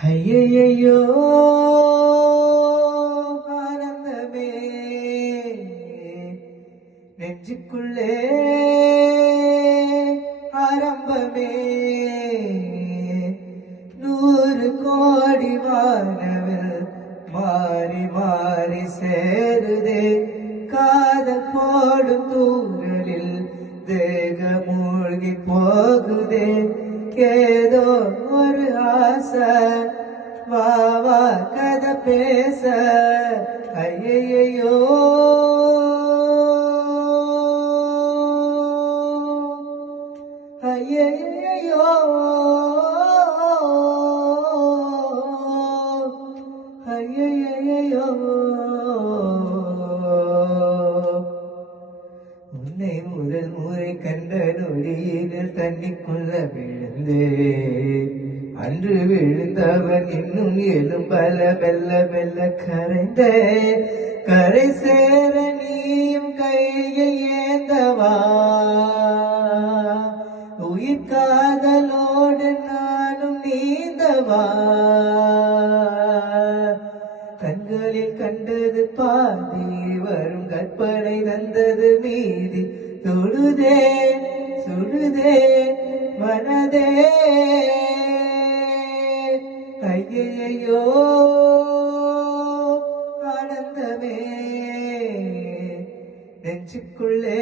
ஐயையோ ஆனந்தமே நெஞ்சுக்குள்ளே ஆரம்பமே 100 கோடி வானவில் மாறி மாறி சேருதே காதல் போடும் தூரலில் தேக மூழ்கி போகுதே ஏதோ ஒரு ஆசை வா வா கதை பேச ஐயையோ ஐயையோ ஐயையோ உன்னை முதல் முறை கண்ட நொடியில் தண்ணிக்குள்ள விழுந்தே அன்று விழுந்தவன் இன்னும் எலும்பல மெல்ல மெல்ல கரைந்தே கரை சேர நீயும் கையில் ஏந்தவா உயிர் காதலோடு நானும் நீந்தவா கண்களில் கண்டது பாதி வரும் கற்பனை தந்தது மீதி தொழுதே சுடுதே மனதே ஐயையோ ஆனந்தமே நெஞ்சுக்குள்ளே